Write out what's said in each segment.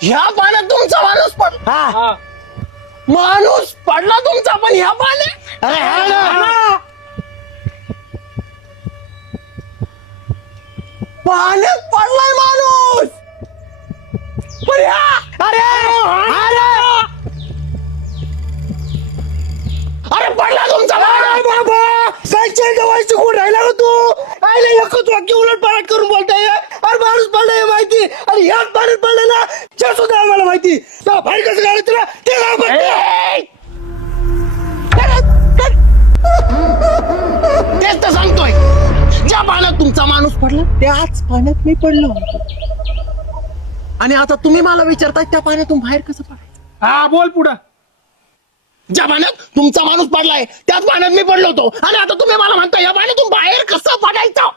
ह्या पाण्यात तुमचा माणूस पडला. हा माणूस पडला तुमचा, पण ह्या पाण्यात. अरे हा ना. पाण्यात पडलाय माणूस. पण अरे अरे पडला तुमचा माणूस. बाबा सायकल जवळची कोण राहिला हो तू? आईला एकच वाक्य उलट पालट करून बोलताय. अरे माणूस पडलाय माहिती, आणि ह्याच पाण्यात पडलं ना, ते सुद्धा आम्हाला माहिती. त्या बाहेर कसं काढायचं तुला ते सांग बरं. तेच तर सांगतोय. ज्या पाण्यात तुमचा माणूस पडला त्याच पाण्यात मी पडलो. आणि आता तुम्ही मला विचारताय त्या पाण्यातून बाहेर कसं पडायचं. हा बोल पुढं. ज्या पाण्यात तुमचा माणूस पडलाय त्याच पाण्यात मी पडलो होतो, आणि आता तुम्ही मला म्हणता या पाण्यातून बाहेर कसं पडायचं.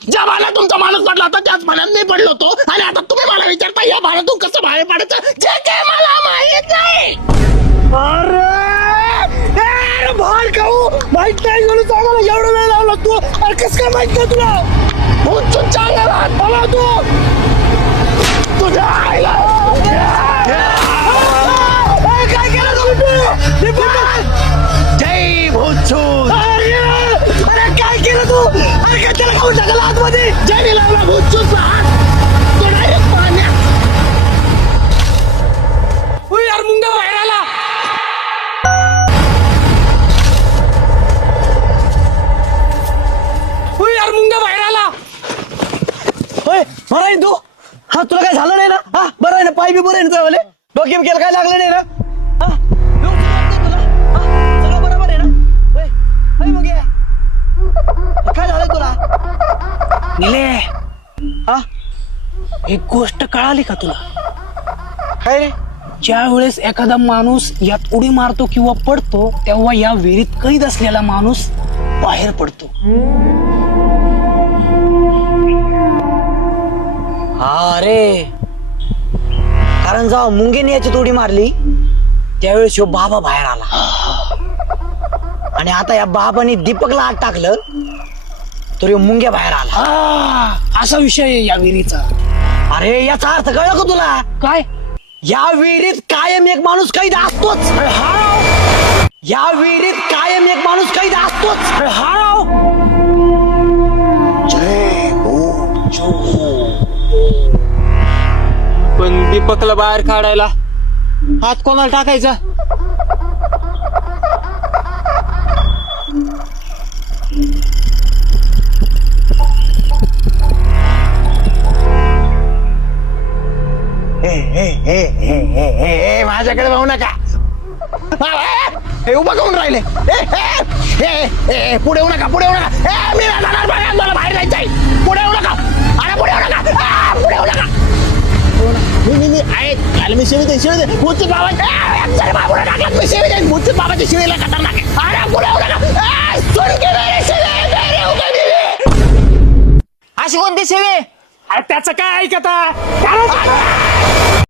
ज्या पाण्यात तुमचा माणूस पडला होता त्याच पाण्यात मी पडलो होतो, आणि आता तुम्ही मला विचारता या पाण्यातून कसं बाहेर पडायचं, जे काय मला माहित नाही. अरे भार खाऊ माहित नाही गेलो चांगला, एवढा वेळ लावला तू. अरे कसं काय माहित नाही तुला? उंचून चांगला मला तू तुझ्या आईला. काय केलं तू? जय भूतचूत. अरे काय केलं तू? अरे काय त्याला खाऊन टाकलं आतमध्ये? ज्याने लावला भूतचूतला हात तो डायरेक्ट पाण्यात. होय यार मुंगा बाहेर आला. होय यार मुंगा बाहेर आला. होय बरं आहे तू? हा तुला काय झालं नाही ना? हा बरं आहे ना? पाय बी बरं आहे ना तुझ्यावाले? डोके बिकेला काय लागलं नाही ना? हा व्यवस्थित वाटतंय तुला? हा सगळं बरोबर आहे ना? होय होय मग ये. काय झालं तुला? निले हा एक गोष्ट कळाली का तुला? काय रे? ज्या वेळेस एखादा माणूस यात उडी मारतो किंवा पडतो, तेव्हा या विहिरीत कैद असलेला माणूस बाहेर पडतो. हा रे, कारण जेव्हा मुंगेने याची उडी मारली त्यावेळेस ह्यो बाबा बाहेर आला, आणि आता या बाबाने दीपकला आत टाकलं तर ह्यो मुंग्या बाहेर आला. हा असा विषय आहे या विहिरीचा. अरे याचा अर्थ कळलं का तुला? काय? या विहिरीत कायम एक माणूस कैद असतोच. या विहिरीत कायम एक माणूस कैद असतोच. पण दीपकला बाहेर काढायला हात कोणाला टाकायचा? माझ्याकडे पाहू नका. हे उभं करून राहिले. पुढे येऊ नका, पुढे येऊ नका. मी नाही जाणार बघा, मला बाहेर जायचंय. पुढे येऊ नका. अरे पुढे येऊ नका. पुढे येऊ नका. मी आहे. मी शिवी दे भूतचूत बाबा. पुढे टाकलं मी शिवी देईन. भूतचूत बाबाची शिवीला खतरनाक आहे. अरे पुढे येऊ नका. सुन के मेरे शिवी, मेरे उगा दिली. अशी कोणती सेवे? अरे त्याचं काय ऐकता?